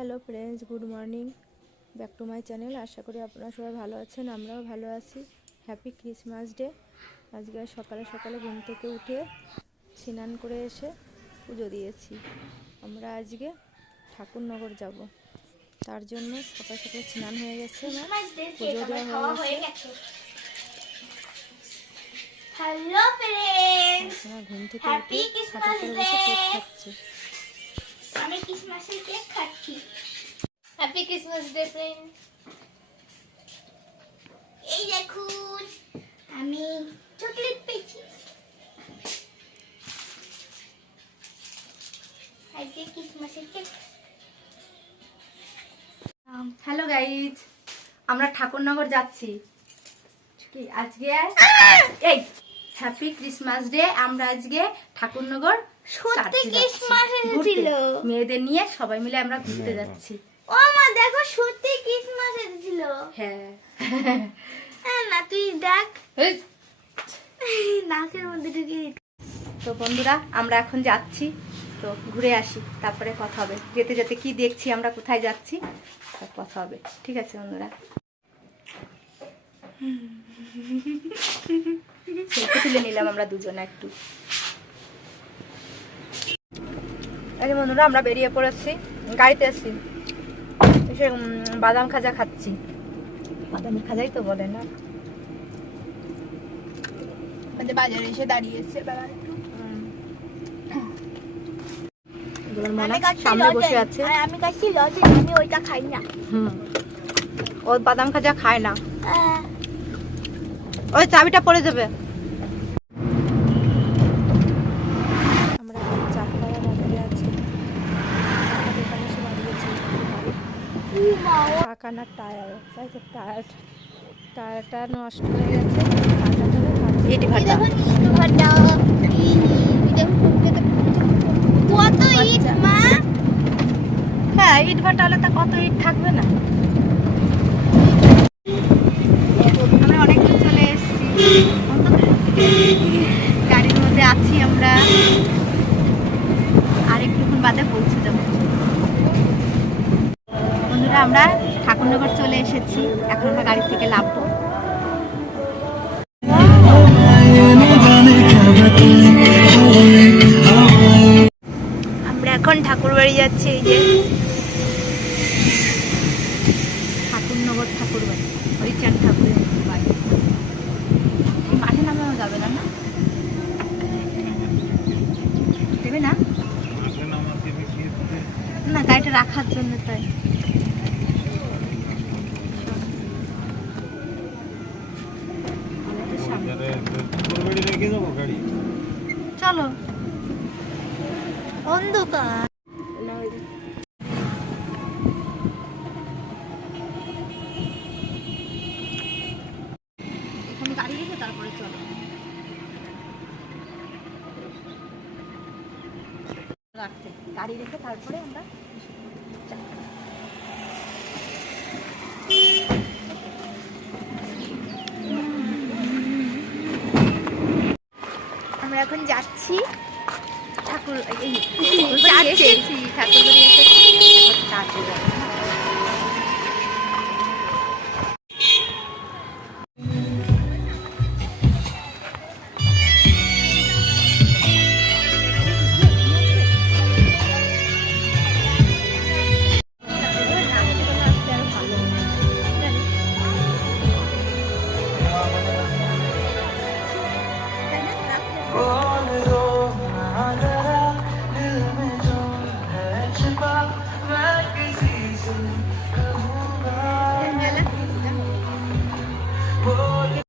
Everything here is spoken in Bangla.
Hello friends good morning back to my channel আশা করি আপনারা সবাই ভালো আছেন আমরাও ভালো আছি। হ্যাপি ক্রিসমাস ডে আজকে সকালে সকালে ঘুম থেকে উঠে স্নান করে এসে পুজো দিয়েছি। আমরা আজকে ঠাকুরনগর যাব। তার জন্য সকাল সকাল স্নান হয়ে গেছে পুজো দেওয়া হয়ে গেছে। ঘুম থেকে উঠে খাটের করে বসে খাচ্ছে। হ্যাপি ক্রিসমাস ডে ফ্রেন্ড এই দেখুন আমি চকলেট পেয়েছি। আজকে ক্রিসমাসের কেক হ্যালো গাইজ আমরা ঠাকুরনগর যাচ্ছি। কি আজকে? এই হ্যাপি ক্রিসমাস ডে আমরা আজকে ঠাকুরনগর সত্যি। ক্রিসমাস মেয়েদের নিয়ে সবাই মিলে আমরা ঘুরতে যাচ্ছি। দেখো সত্যি ক্রিসমাস এসেছিল। হ্যাঁ। হ্যাঁ, না তুই দেখ। নাকের মধ্যে ঢুকিয়ে তো বন্ধুরা আমরা এখন যাচ্ছি। তো ঘুরে আসি তারপরে কথা হবে। যেতে যেতে কি দেখছি আমরা কোথায় যাচ্ছি কথা হবে। ঠিক আছে বন্ধুরা? সেলফি তুলে নিলাম আমরা দুজনে একটু। যে বন্ধুরা আমরা বেরিয়ে পড়েছি গাড়িতে আছি। উম, বাদাম খাজা খাচ্ছি। বাদামি খাজাই তো বলে না। আমাদের বাজারে এসে দাঁড়িয়েছে বাবা একটু। সামনে বসে আছে। আমি আমি ওইটা খাই না। হুম। ও বাদাম খাজা খায় না। ওই চাবিটা পড়ে যাবে আমরা এখন চারপাড়া বাজারে আছি আমাদের এখানে এসে দাঁড়িয়েছি উ মা, ও টায়ার তাই তো টায়ার টায়ারটা নষ্ট হয়ে গেছে হ্যাঁ ইট ভাটা হলে তা কত ইট থাকবে না। আমরা অনেক দূর চলে এসেছি। গাড়ির মধ্যে আছি আমরা। আর একটুক্ষণ বাদে পৌঁছে যাব। বন্ধুরা আমরা ঠাকুরনগর চলে এসেছি। এখন আমরা গাড়ি থেকে নামবো। আমরা এখন ঠাকুর বাড়ি যাচ্ছি, এই যে। ঠাকুরনগর ঠাকুর বাড়ি হরিচাঁদ ঠাকুরের বাড়ি মাঠে নামানো যাবে না না? দেবে না? না গাড়িটা রাখার জন্য তাই। অন্ধকার। গাড়ি রেখে তারপরে চলো। রাখতে। গাড়ি রেখে তারপরে আমরা আমরা এখন যাচ্ছি ঠাকুর ঠাকুর এসেছি ঠাকুর Thank you.